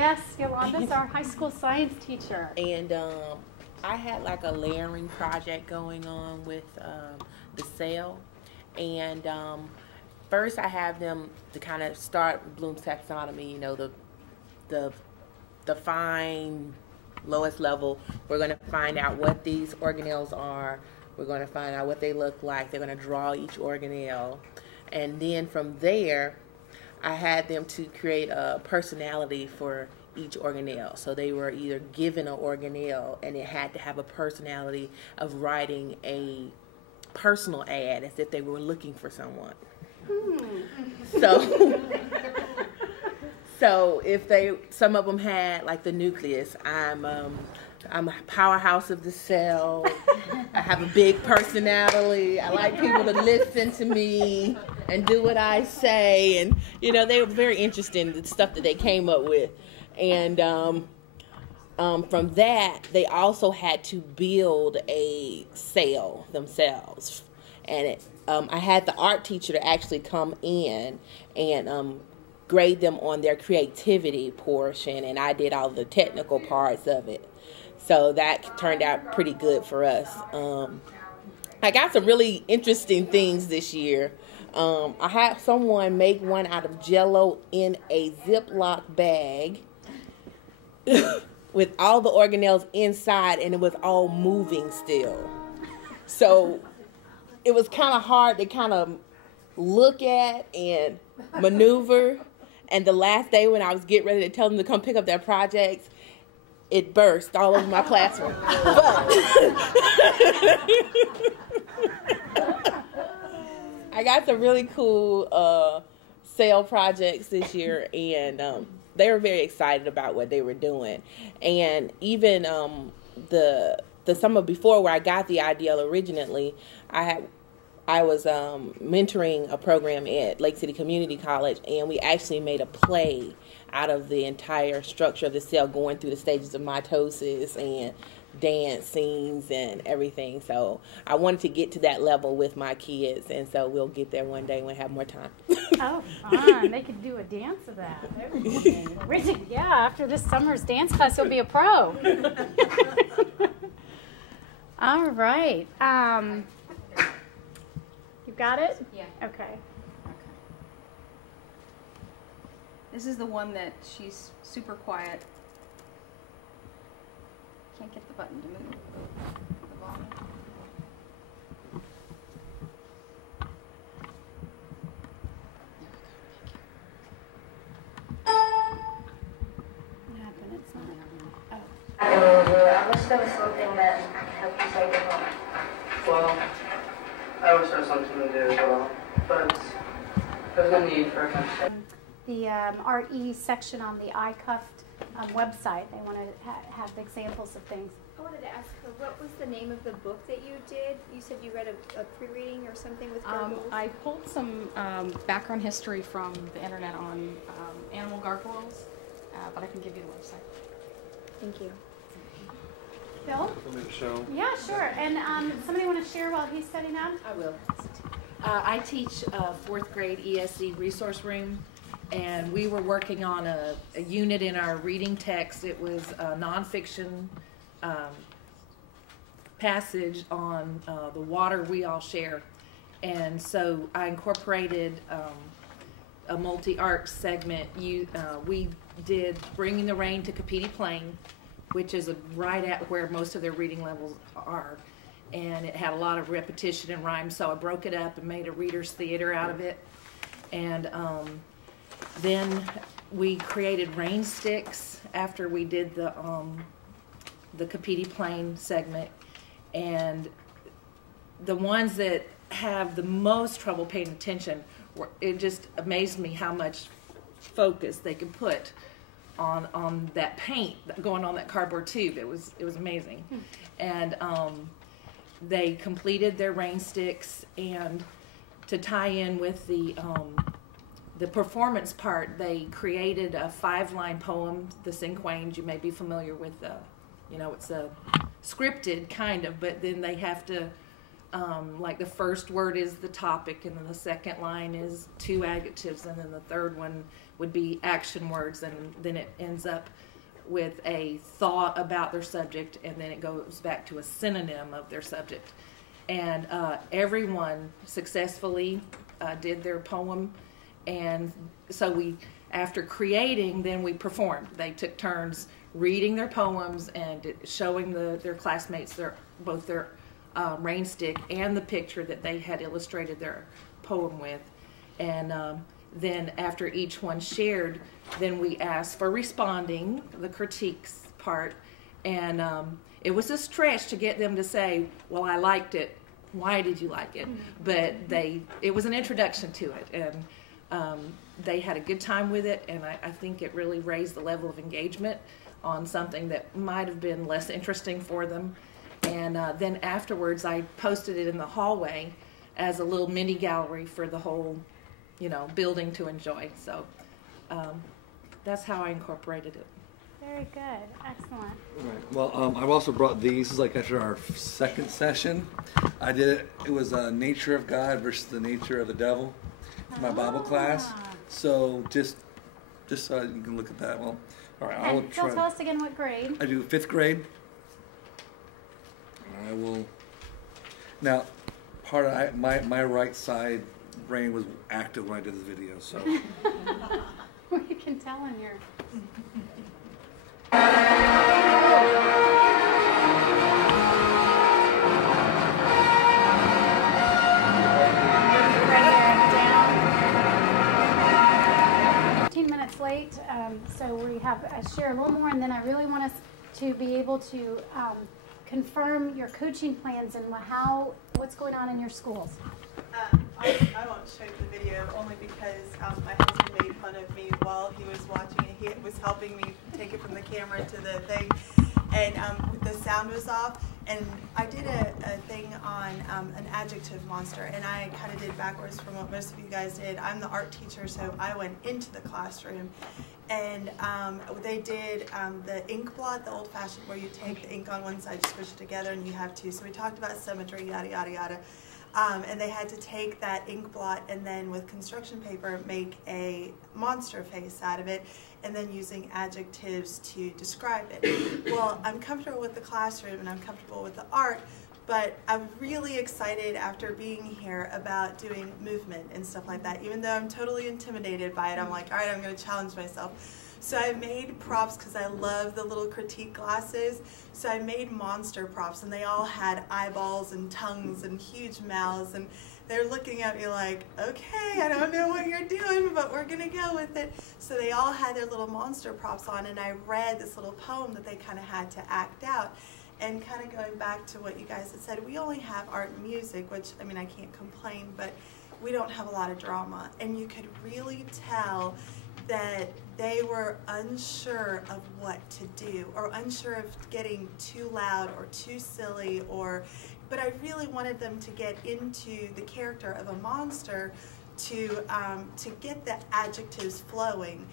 Yes, Yolanda's our high school science teacher. And I had like a layering project going on with the cell. And first I have them to kind of start Bloom's taxonomy, you know, the fine lowest level. We're going to find out what these organelles are. We're going to find out what they look like. They're going to draw each organelle. And then from there, I had them to create a personality for each organelle. So they were either given an organelle and it had to have a personality of writing a personal ad as if they were looking for someone. So if some of them had like the nucleus, I'm a powerhouse of the cell. I have a big personality. I like people to listen to me and do what I say. And, you know, they were very interested in the stuff that they came up with. And from that, they also had to build a cell themselves. And I had the art teacher to actually come in and grade them on their creativity portion, and I did all the technical parts of it. So that turned out pretty good for us. I got some really interesting things this year. I had someone make one out of Jell-O in a Ziploc bag with all the organelles inside, and it was all moving still. So it was kind of hard to kind of look at and maneuver. And the last day when I was getting ready to tell them to come pick up their projects, it burst all over my classroom. But I got some really cool sale projects this year, and they were very excited about what they were doing. And even the summer before, where I got the idea originally, I was mentoring a program at Lake City Community College, and we actually made a play out of the entire structure of the cell, going through the stages of mitosis and dance scenes and everything. So I wanted to get to that level with my kids, and so we'll get there one day when we have more time. Oh, fun. They could do a dance of that. Richard, yeah, after this summer's dance class, he'll be a pro. All right. You got it? Yeah. Okay. This is the one that she's super quiet. Can't get the button to move. The volume. What happened? It's not. Oh. I wish there was something that I could help you take it home. Well, I wish there was something to do as well, but there's no need for a conversation. The RE section on the iCuffed website, they want to have examples of things. I wanted to ask her, what was the name of the book that you did? You said you read a pre-reading or something with gargoyles? I pulled some background history from the internet on animal gargoyles, but I can give you the website. Thank you. Phil? Yeah, sure. And somebody want to share while he's setting up? I will. I teach fourth grade ESE resource room, and we were working on a unit in our reading text. It was a nonfiction passage on the water we all share. And so I incorporated a multi-art segment. We did Bringing the Rain to Kapiti Plain, which is right at where most of their reading levels are. And it had a lot of repetition and rhyme, so I broke it up and made a reader's theater out of it. And then we created rain sticks after we did the Kapiti Plain segment. And the ones that have the most trouble paying attention, it just amazed me how much focus they could put on that paint going on that cardboard tube. It was amazing. And they completed their rain sticks, and to tie in with the performance part, they created a 5-line poem, the Cinquains. You may be familiar with it's a scripted kind of, but then they have to like the first word is the topic, and then the second line is 2 adjectives, and then the third one would be action words, and then it ends up with a thought about their subject, and then it goes back to a synonym of their subject. And everyone successfully did their poem, and so after creating, then we performed. They took turns reading their poems and showing their classmates both their rain stick and the picture that they had illustrated their poem with. And then after each one shared, then we asked for responding, the critiques part. And it was a stretch to get them to say, well, I liked it. Why did you like it? But it was an introduction to it. And they had a good time with it. And I think it really raised the level of engagement on something that might have been less interesting for them. And then afterwards, I posted it in the hallway as a little mini gallery for the whole, building to enjoy. So that's how I incorporated it. Very good. Excellent. All right. Well, I've also brought these. This is like after our second session. I did it. It was nature of God versus the nature of the devil. It's my Bible class. So just so you can look at that. Well, all right. I will try. Tell us again what grade. I do 5th grade. I will. Now, part of my right side brain was active when I did this video, so. Well, you can tell in your. Late, so we have share a little more, and then I really want us to be able to confirm your coaching plans and what's going on in your schools. I won't show you the video only because my husband made fun of me while he was watching it. He was helping me take it from the camera to the thing, and the sound was off. And I did a thing on an adjective monster, and I kind of did backwards from what most of you guys did. I'm the art teacher, so I went into the classroom, and they did the ink blot, the old-fashioned, where you take the ink on one side, squish it together, and you have two. So we talked about symmetry, yada, yada, yada. And they had to take that ink blot and then with construction paper make a monster face out of it, and then using adjectives to describe it. Well, I'm comfortable with the classroom and I'm comfortable with the art, but I'm really excited after being here about doing movement and stuff like that. Even though I'm totally intimidated by it, I'm like, all right, I'm going to challenge myself. So I made props because I love the little critique glasses. So I made monster props, and they all had eyeballs and tongues and huge mouths, and they're looking at me like, okay, I don't know what you're doing, but we're gonna go with it. So they all had their little monster props on, and I read this little poem that they kind of had to act out. And kind of going back to what you guys had said, we only have art and music, which, I mean, I can't complain, but we don't have a lot of drama. And you could really tell that they were unsure of what to do, or unsure of getting too loud or too silly, but I really wanted them to get into the character of a monster to get the adjectives flowing.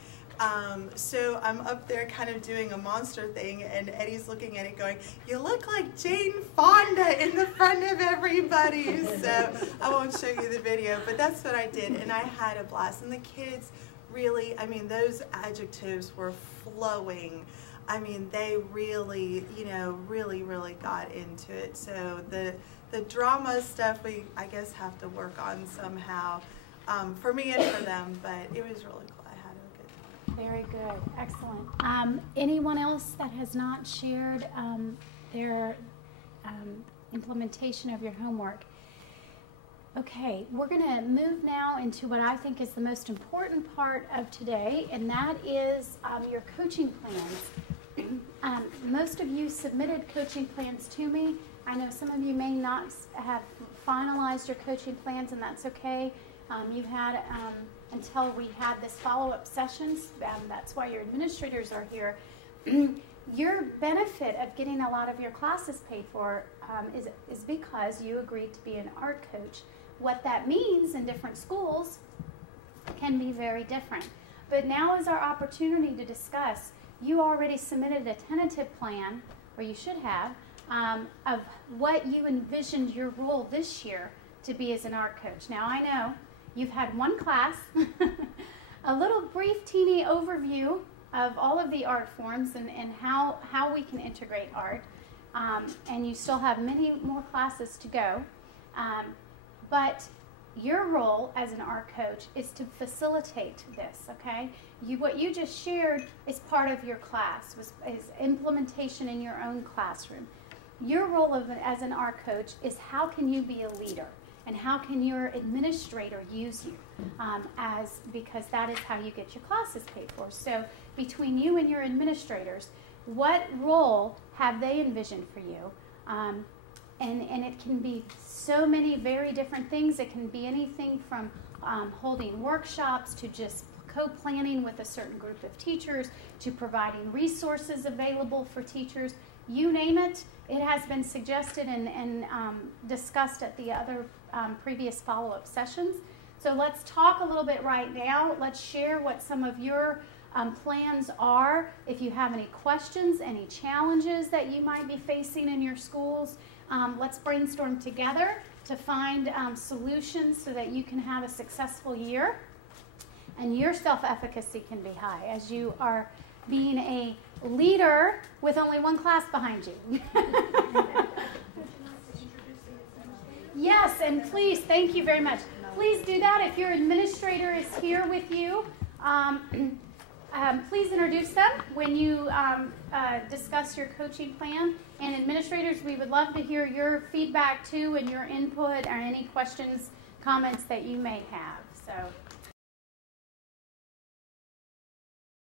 So I'm up there kind of doing a monster thing, and Eddie's looking at it going, you look like Jane Fonda in the front of everybody. So I won't show you the video, but that's what I did, and I had a blast. And the kids really, I mean, those adjectives were flowing. I mean, they really, really got into it. So the drama stuff we, I guess, have to work on somehow, for me and for them, but it was really cool. I had a good time. Very good. Excellent. Anyone else that has not shared their implementation of your homework? Okay, we're going to move now into what I think is the most important part of today, and that is your coaching plans. Most of you submitted coaching plans to me. I know some of you may not have finalized your coaching plans, and that's okay. You had until we had this follow-up sessions. That's why your administrators are here. Your benefit of getting a lot of your classes paid for is because you agreed to be an art coach. What that means in different schools can be very different. But now is our opportunity to discuss. You already submitted a tentative plan, or you should have, of what you envisioned your role this year to be as an art coach. Now, I know you've had one class, a little brief, teeny overview of all of the art forms and how we can integrate art, and you still have many more classes to go. But your role as an art coach is to facilitate this, okay? What you just shared is part of your class, is implementation in your own classroom. Your role as an art coach is how can you be a leader, and how can your administrator use you, because that is how you get your classes paid for. So between you and your administrators, what role have they envisioned for you? And it can be so many very different things. It can be anything from holding workshops to just co-planning with a certain group of teachers to providing resources available for teachers. You name it, it has been suggested and discussed at the other previous follow-up sessions. So let's talk a little bit right now. Let's share what some of your plans are. If you have any questions, any challenges that you might be facing in your schools, let's brainstorm together to find solutions so that you can have a successful year and your self-efficacy can be high as you are being a leader with only one class behind you. Yes, and please, thank you very much. Please do that. If your administrator is here with you, please introduce them when you discuss your coaching plan. And administrators, we would love to hear your feedback too and your input or any questions, comments that you may have. So.